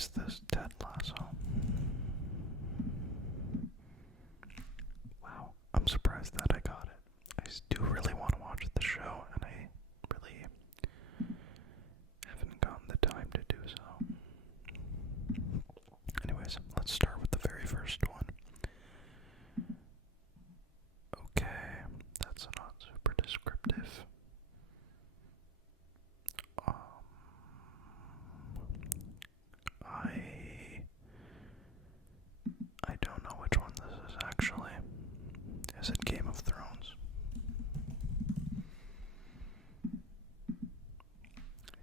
is this Ted Lasso? Wow, I'm surprised that I got it. I do really want to watch the show, and I really haven't gotten the time to do so. Anyways, let's start with the very first one. Okay, that's not super descriptive. Um, I don't know which one this is actually. Is it Game of Thrones?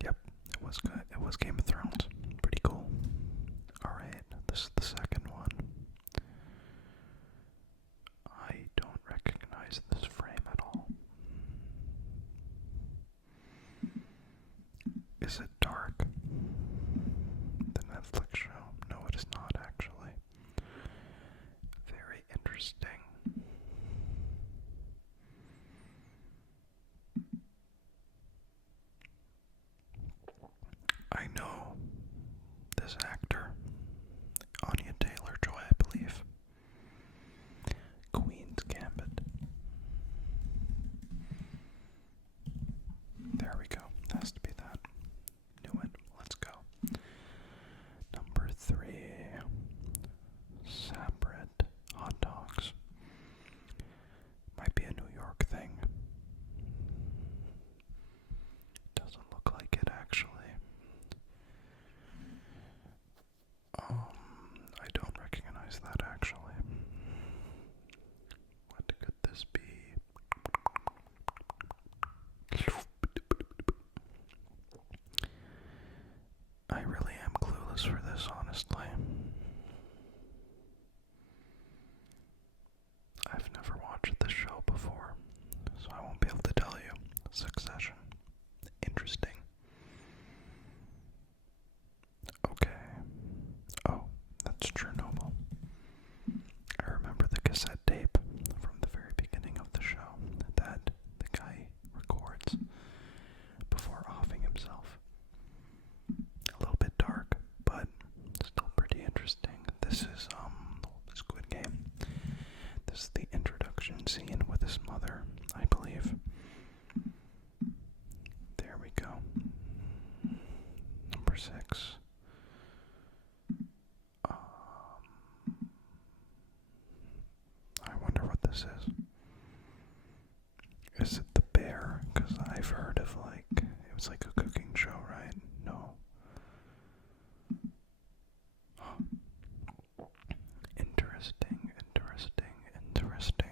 Yep, it was good. It was Game of Thrones. Pretty cool. Alright, this is the second one. I don't recognize this frame at all. Is it Dark? The Netflix show? No, it is not actually. Very interesting. I know this actor, Anya Taylor-Joy, I believe. Queen's Gambit. There we go. Has to be that. Knew it. Let's go. Number 3. Sabret hot dogs. Might be a New York thing. Doesn't look like it actually. I don't recognize that actually. What could this be? I really am clueless for this, honestly. I've never watched this show before, so I won't be able to tell you. Succession. Interesting. Okay. Oh, that's Chernobyl. I remember the cassette tape from the very beginning of the show that the guy records before offing himself. A little bit dark, but still pretty interesting. This is Squid Game. This is the introduction scene with his mother, I believe. There we go. Number 6. I wonder what this is. Is it The Bear? Because I've heard of it was like a cooking show, right? No. Interesting, interesting, interesting.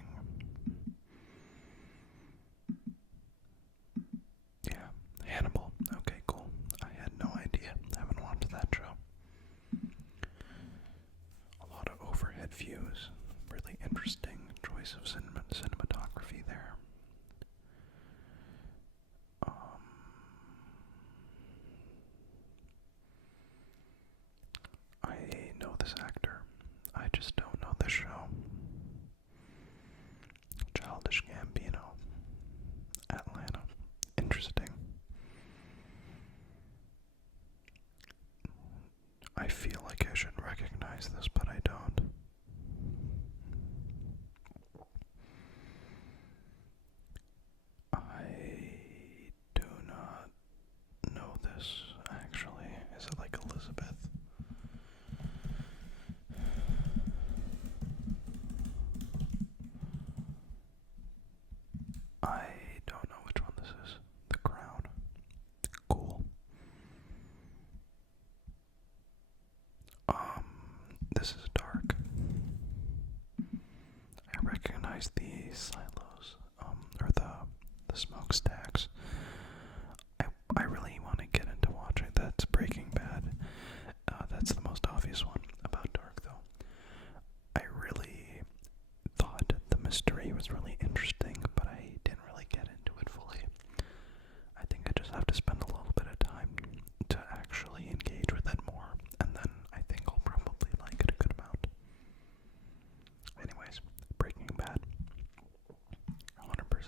Yeah, Hannibal. Okay, cool. I had no idea. Haven't watched that show. A lot of overhead views. Really interesting choice of cinematography there. I know this actor. I just don't know the show. Childish Gambino. Atlanta. Interesting. I feel like I should recognize this, but I don't. I do not know this, actually. Is it like Elizabeth? I don't know which one this is. The Crown. Cool. This is Dark. I recognize the silos, or the smokestacks. I really want to get into watching. That's Breaking Bad. That's the most obvious one. About Dark, though, I really thought the mystery was really interesting, but I didn't really get into it fully. I think I just have to spend a little bit of time to actually engage with it more, and then I think I'll probably like it a good amount. Anyways, Breaking Bad. 100%.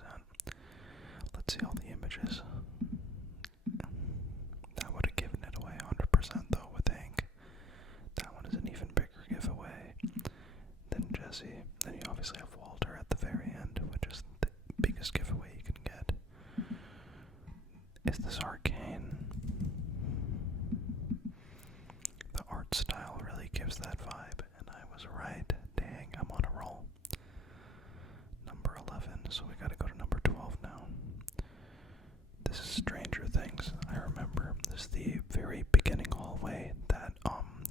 Let's see all the images. That would have given it away 100% though with Hank. Is this Arcane? The art style really gives that vibe, and I was right. Dang, I'm on a roll. Number 11, so we gotta go to number 12 now. This is Stranger Things. I remember this is the very beginning hallway that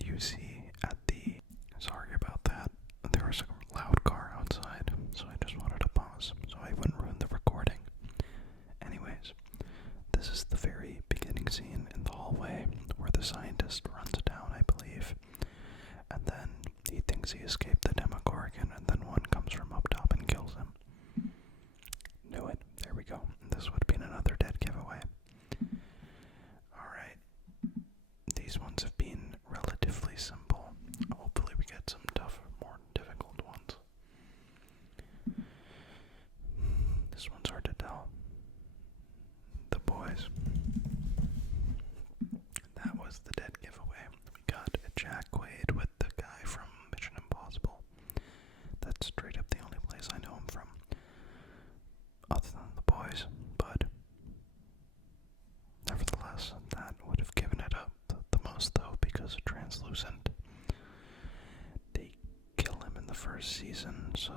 you see at the. Sorry about that. There was a loud car outside, so I just wanted to pause so I wouldn't ruin the recording. Anyways, this is the very beginning scene in the hallway where the scientist runs down, I believe, and then he thinks he escaped the Demogorgon, and then one comes from up top and kills him. Knew it. There we go. This would have been another dead giveaway. Alright. These ones have been relatively simple. Hopefully we get some tough, more difficult ones. This one's hard to tell. The Boys. That was the dead giveaway. We got a Jack Quaid with the guy from Mission Impossible. That's straight up the only place I know him from, other than The Boys, but nevertheless, that would have given it up the most, though, because Translucent, they kill him in the first season, so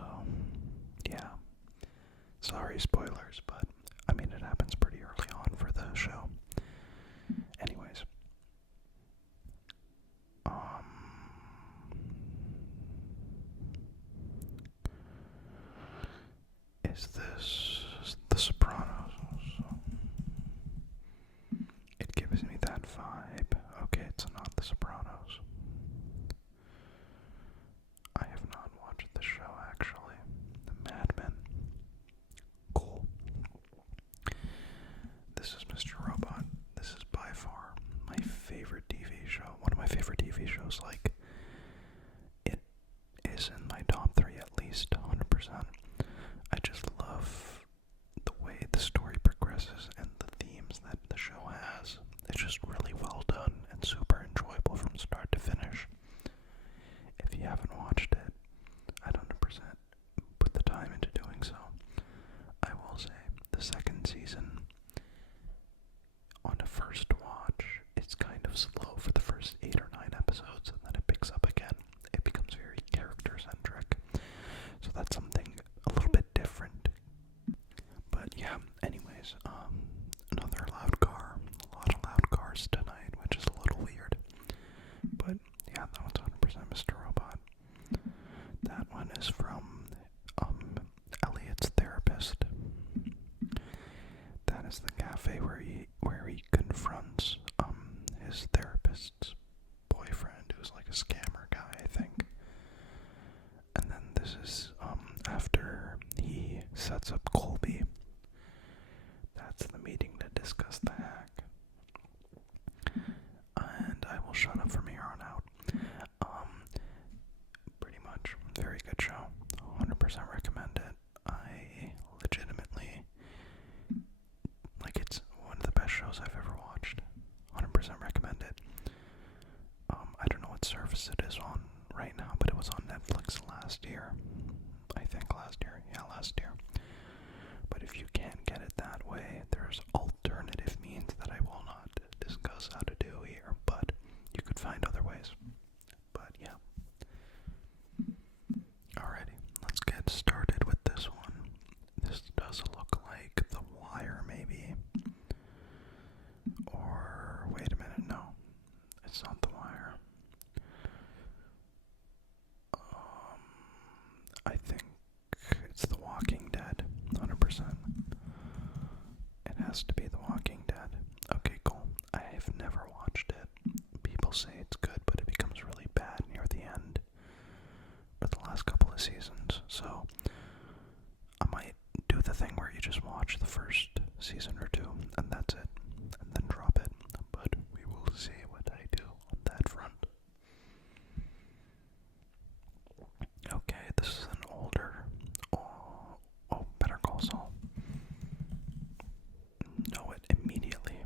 yeah. Sorry, spoilers, but I mean, it happens pretty early on for the show. Anyways, is this The Sopranos? It gives me that vibe. Okay, it's not The Sopranos. I have not watched the show, actually. The Mad Men. Cool. This is Mr. Robot. This is by far my favorite TV show. One of my favorite TV shows. Like, it is in my top 3 at least, 100%. I just love the way the story progresses and the themes that the show has. It's just really well done and super enjoyable from start to finish. If you haven't watched it, I'd 100% put the time into doing so. I will say, the second season, on a first watch, it's kind of slow for the first 8 or 9 episodes, and then it picks up again. It becomes very character-centric. So that's something a little bit different. But yeah, anyways, another loud car. A lot of loud cars tonight, which is a little weird. But yeah, that one's 100% Mr. Robot. That one is from Elliot's therapist. That is the cafe where he confronts his therapist's boyfriend, who's like a scammer guy, I think. And then this is after he sets up Colby. That's the meeting to discuss the hack. And I will shut up from here on out. Pretty much, very good show. 100% recommend it. I legitimately, like, it's one of the best shows I've ever watched. 100% recommend it. I don't know what service it is on right now, but it was on Netflix last year. I think last year. Yeah, last year. But if you can't get it that way, there's alternative means that I will not discuss how to do here, but you could find other ways. But yeah. Alrighty, let's get started with this one. This does look like The Wire, maybe. Or, wait a minute, no. It's not The Wire. I think it's The Walking Dead, 100%. It has to be The Walking Dead. Okay, cool. I have never watched it. People say it's good, but it becomes really bad near the end, or the last couple of seasons. So I might do the thing where you just watch the first season or 2, and that's it, and then drop it. But we will see what I do on that front. Okay, this is an older. Oh, Better Call Saul. Know it immediately.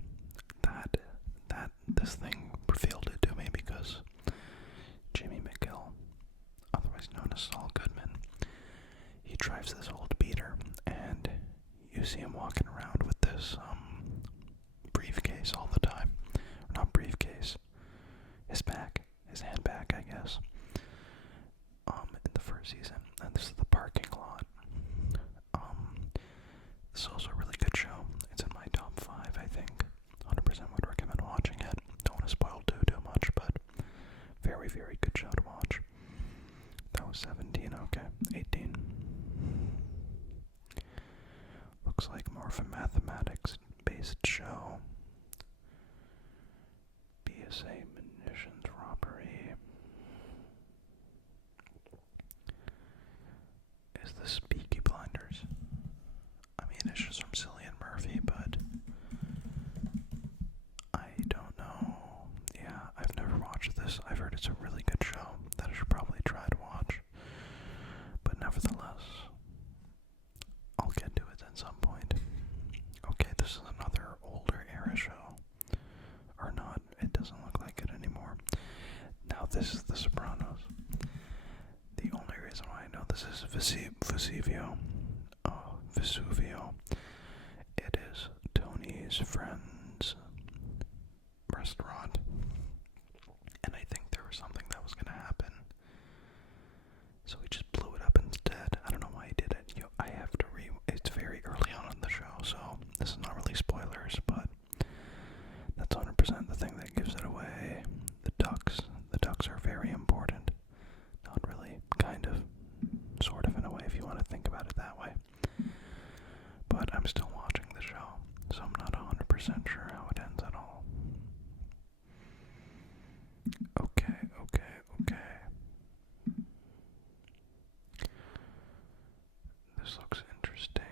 That this thing revealed it to me because Jimmy McGill, otherwise known as Saul Goodman, he drives this old beater, and you see him walking around with this briefcase all the time. Or not briefcase. His bag. His handbag, I guess. In the first season. And this is the parking lot. This is also a really good show. It's in my top 5, I think. 100% would recommend watching it. Don't want to spoil too much, but very, very good show to watch. That was 17, okay. 18. Looks like more of a mathematics-based show. BSA munitions robbery. Is this Peaky Blinders? I mean, it's just from Cillian Murphy, but I don't know. Yeah, I've never watched this. I've heard it's a really good show that I should probably try to watch. But nevertheless, I'll get to it at some point. Okay, this is another older era show. Or not, it doesn't look like it anymore. Now this is The Sopranos. The only reason why I know this is Vesuvio. Oh, Vesuvio. It is Tony's friend's restaurant. And I think there was something that was going to happen. So he just blew it up instead. I don't know why he did it. I have to it's very early on in the show, so this is not really spoilers, but that's 100% the thing that gives it away. The ducks. The ducks are very important. Not really. Kind of. Sort of in a way, if you want to think about it that way. But I'm still watching the show, so I'm not 100% sure how it ends at all. Okay. This looks interesting.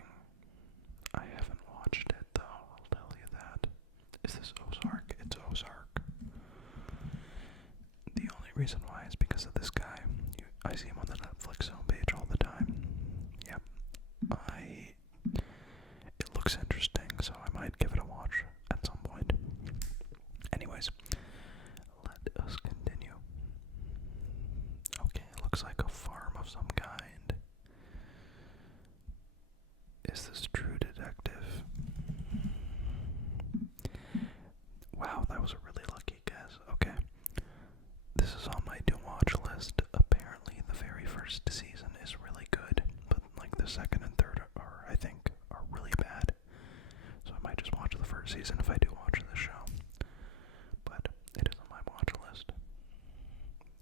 I haven't watched it though, I'll tell you that. Is this Ozark? It's Ozark. The only reason why is because of this guy. I see him on the Netflix homepage all the time. Yep. It looks interesting, so I might give it a watch at some point. Anyways, let us continue. Okay, it looks like a farm of some kind. Is this True Detective? Wow, that was a really lucky guess. Okay. This is on my to-watch list. Apparently, the very first season is really good, but like the second and third I think, are really bad. So I might just watch the first season if I do watch the show. But it is on my watch list.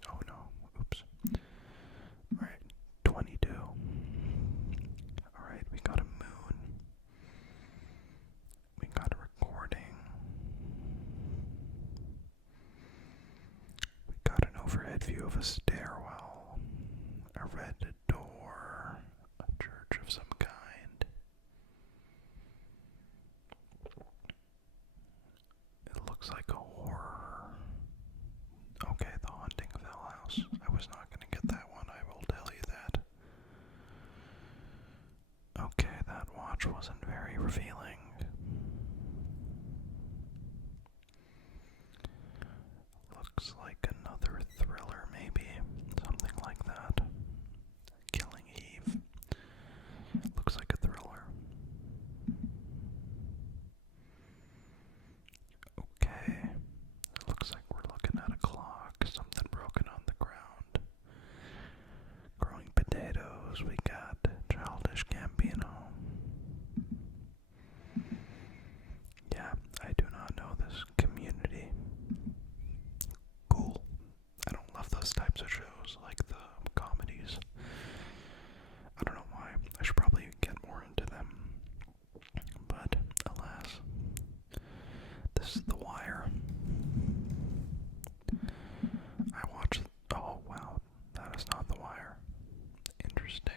Oh no, oops. Alright, 22. Alright, we got a moon. We got a recording. We got an overhead view of a stairwell. A red door. A church of some kind. It looks like a horror. Okay, The Haunting of Hill House. I was not going to get that one, I will tell you that. Okay, that watch wasn't very revealing. Looks like another thriller, maybe. Something like that. Killing Eve. Looks like a thriller. Okay. It looks like we're looking at a clock. Something broken on the ground. Growing potatoes. We got Childish Gambino. Yeah, I do not know this Community. Cool. I don't love those types of shows, like the comedies. I don't know why. I should probably get more into them. But, alas. This is The Wire. I watched... Oh, wow. That is not The Wire. Interesting.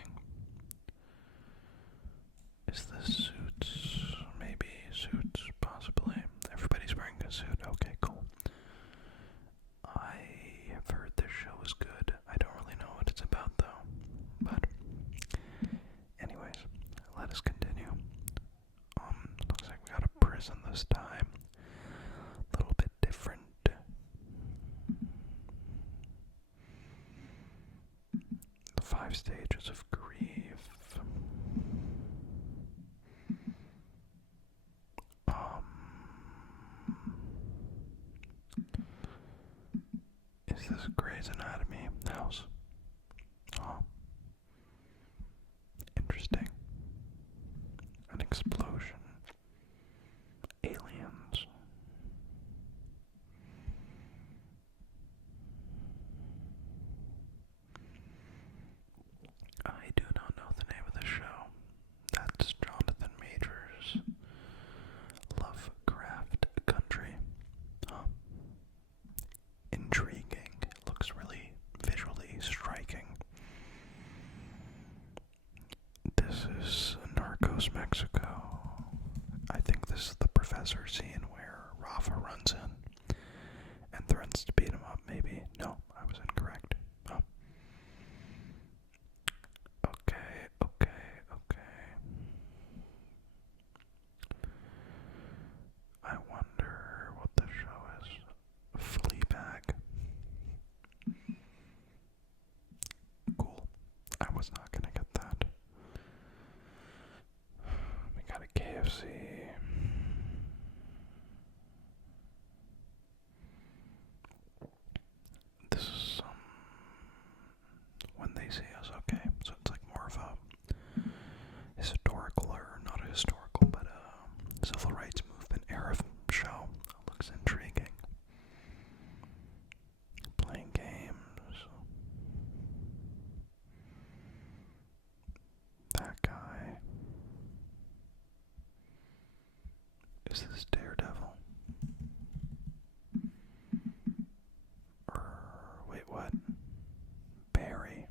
Is this Suits? Maybe Suits, possibly. Everybody's wearing a suit. Okay, cool. I have heard this show is good. I don't really know what it's about, though. But, anyways, let us continue. Looks like we got a prison this time. A little bit different. The 5 stages of grief. Is this Grey's Anatomy house? Oh. Interesting. An explosion. Aliens. I do not know the name of the show. That's Jonathan Majors' Lovecraft Country. Huh. Intriguing. Looks really visually striking. This is Narcos Mexico. I think this is the professor scene where Rafa runs in and threatens to beat him up, maybe. No, I was incorrect. Oh. Okay. I wonder what the show is. Fleabag. Cool. I was not gonna get that. We got a KFC. This is When They See Us, okay. So it's like more of a historical, or not a historical, but a civil rights movement era show. Looks intriguing. Playing games. That guy. Is this Daredevil? Wait, what? Barry.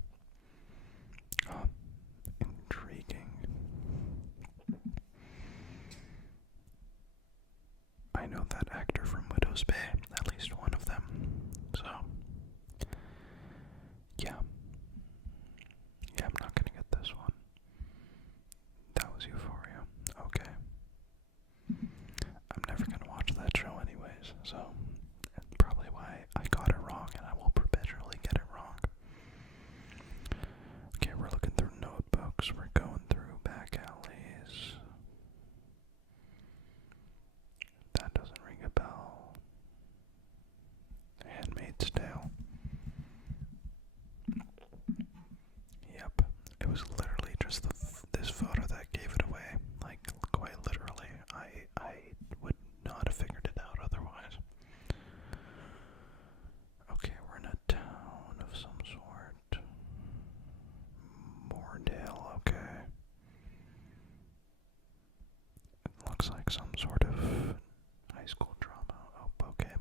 Oh, intriguing. I know that actor from Widow's Bay, at least one of them. So, yeah. Yeah, I'm not gonna get this one. That was Euphoria. Okay. I'm never gonna watch that show anyways, so that's probably why I got it wrong, and I will perpetually get it wrong. Okay, we're looking through notebooks, we're going through back alleys. That doesn't ring a bell. Handmaid's Tale. Yep, it was literally just this photo that gave it away. Like, quite literally. I would not have figured it out otherwise. Okay, we're in a town of some sort. Moordale, okay. It looks like some sort of high school drama. Oh, okay.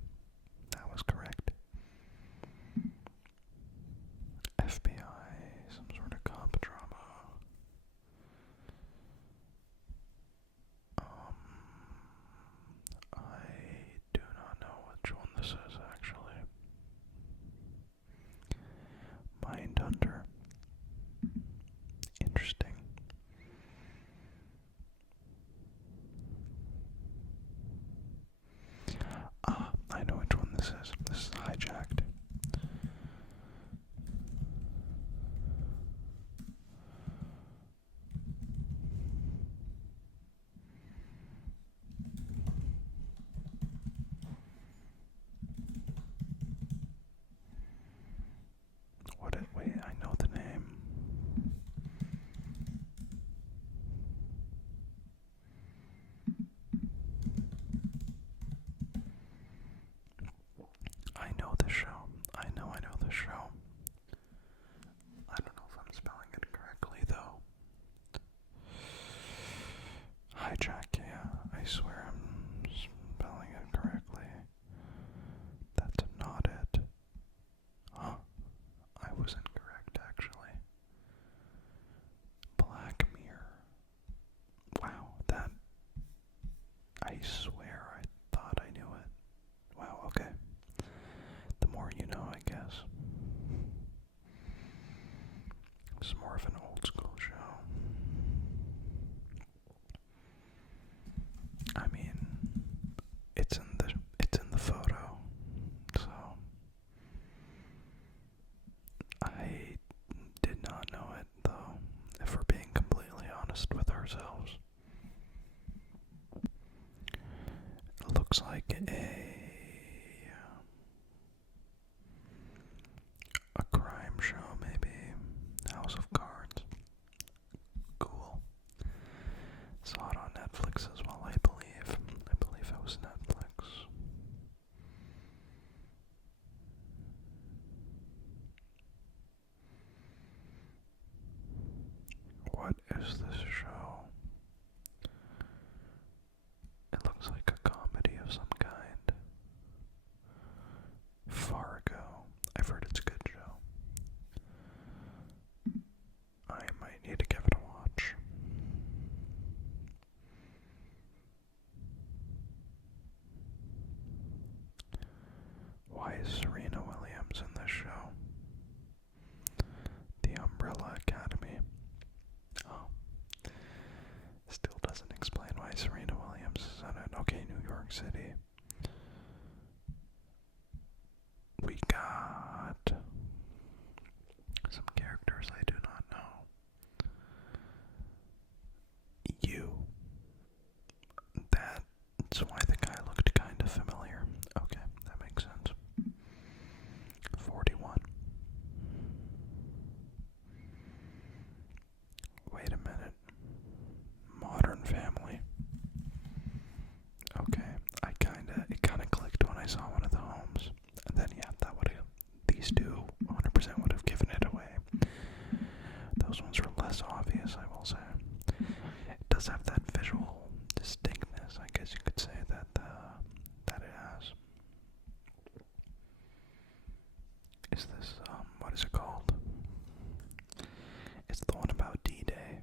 That was correct. FBI, some sort of cop drama. I do not know which one this is actually. Mindhunter. Interesting. I know which one this is. This is Hijacked. Wait, I know the name. I know the show. I know the show. I don't know if I'm spelling it correctly though. Hijack, yeah. I swear I'm spelling it correctly. That's not it. Huh. I was incorrect actually. Black Mirror. Wow, that... I swear I thought I knew it. Wow, okay. The more you know, I guess. It's more of an old school show. I mean, it's in the photo, so I did not know it though, if we're being completely honest with ourselves. It looks like is Serena Williams in this show? The Umbrella Academy. Oh. Still doesn't explain why Serena Williams is in it. Okay, New York City. We got some characters I do not know. You. That's why the guy looked kind of familiar. Okay, that makes sense. 41. Wait a minute. Modern Family. Okay, it kinda clicked when I saw one of the homes. And then, yeah, these two 100% would have given it away. Those ones were less obvious, I will say. It does have that visual distinctness, I guess you could say, that it has. Is this, what is it called? It's the one about D-Day.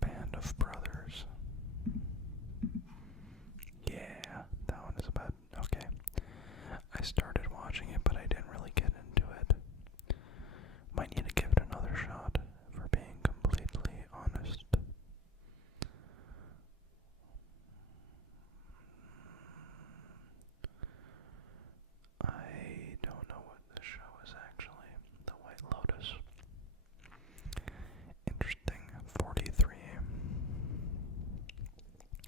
Band of Brothers. Yeah, that one is about, okay. I started watching it, but I didn't really get into it. Might need to give it another shot, for being completely honest. I don't know what this show is actually. The White Lotus. Interesting. 43.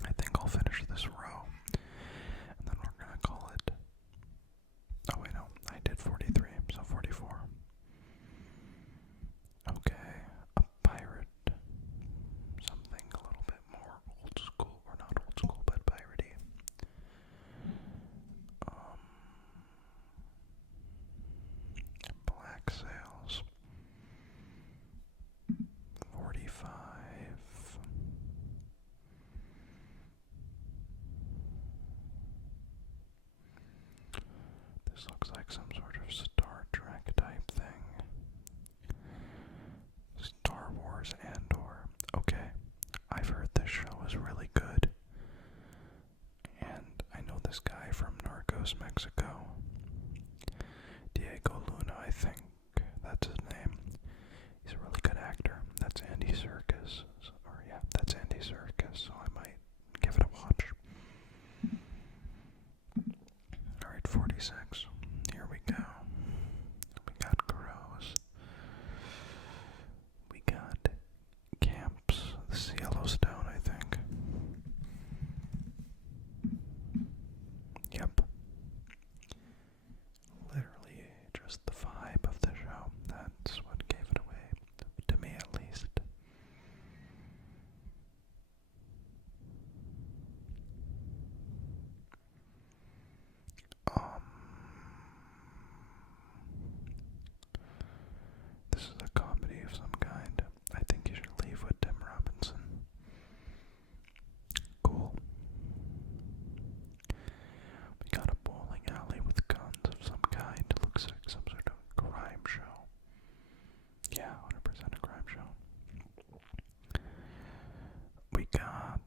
I think I'll finish this row. And then we're gonna call it. Oh wait, no. I did 43, so 44. Okay. A pirate. Something a little bit more old school, or not old school, but piratey. Black Sails. 45. This looks like some sort of Star Trek type thing. Star Wars Andor. Okay, I've heard this show is really good. And I know this guy from Narcos Mexico. Diego Luna, I think that's his name. He's a really good actor. That's Andy Serkis. Or yeah, that's Andy Serkis, so I might give it a watch. Alright, 46. Here we go. We got crows. We got camps. This is Yellowstone, I think. Yep. Literally just the vibe of the show. That's what gave it away. To me, at least. This is a comedy of some kind. I think you should leave with Tim Robinson. Cool. We got a bowling alley with guns of some kind. It looks like some sort of crime show. Yeah, 100% a crime show. We got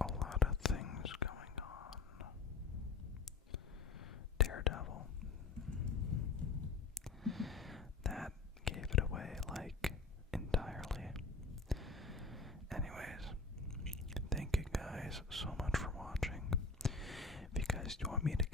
a lot of things going on. Daredevil. That gave it away, like, entirely. Anyways, thank you guys so much for watching. If you guys do want me to